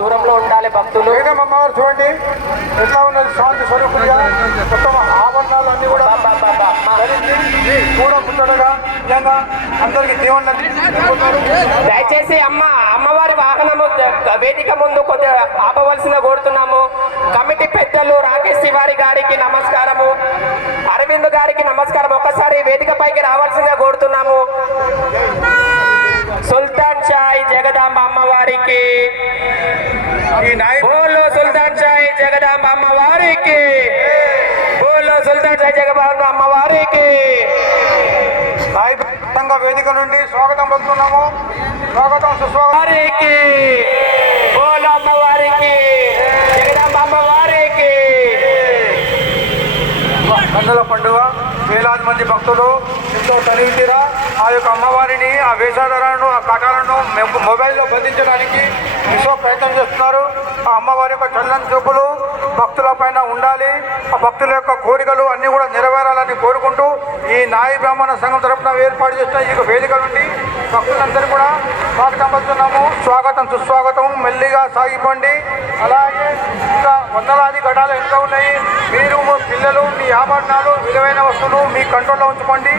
దూరంలో ఉండాలి భక్తులు. అమ్మవారు చూడండి ఎట్లా ఉన్నది, శాంతి స్వరూపుగా మొత్తం ఆభరణాలు అన్ని కూడా కూడా ముచ్చటగా నిజంగా అందరికి దీవెనలు. దయచేసి అమ్మవారి వాహనము వేదిక ముందు కొద్దిగా ఆపవలసిన కోరుతున్నాము. కమిటీ పెద్దలు రాకేష్ తివారి గారికి నమస్కారము, అరవింద్ గారికి నమస్కారం. ఒకసారి వేదిక పైకి రావాల్సిందిగా కోరుతున్నాము. సుల్తాన్ షాయి జగదాంబ అమ్మవారికి, బోలో సుల్తాన్ షాయి జగదాంబ అమ్మవారికి, బోలో సుల్తాన్ షాయి జగదాంబ అమ్మవారికి. వేదిక నుండి స్వాగతం పలుకుతున్నాము. స్వాగతం సుస్వాగతానికి, బోలో అమ్మవారికి, జగదాంబ అమ్మవారికి. కన్నుల పండుగ, వేలాది మంది భక్తులు ఎంతో తనివితీరా ఆ యొక్క అమ్మవారిని, ఆ వేషాధారాలను, ఆ కటాలను మొబైల్లో బంధించడానికి ఎంతో ప్రయత్నం చేస్తున్నారు. ఆ అమ్మవారి యొక్క చల్లని చూపులు భక్తుల పైన ఉండాలి. ఆ భక్తుల యొక్క కోరికలు అన్నీ కూడా నెరవేరాలని కోరుకుంటూ ఈ నాయి బ్రాహ్మణ సంఘం తరఫున ఏర్పాటు చేసిన ఈ వేదిక నుండి భక్తులందరూ కూడా స్వాగతం పలుకుతున్నాము. స్వాగతం సుస్వాగతం, మెల్లిగా సాగిపోండి. అలాగే ఇంకా వందలాది ఘటాలు ఎంత ఉన్నాయి. మీరు పిల్లలు మీ ఆభరణాలు విలువైన వస్తువులు మీ కంట్రోల్లో ఉంచుకోండి.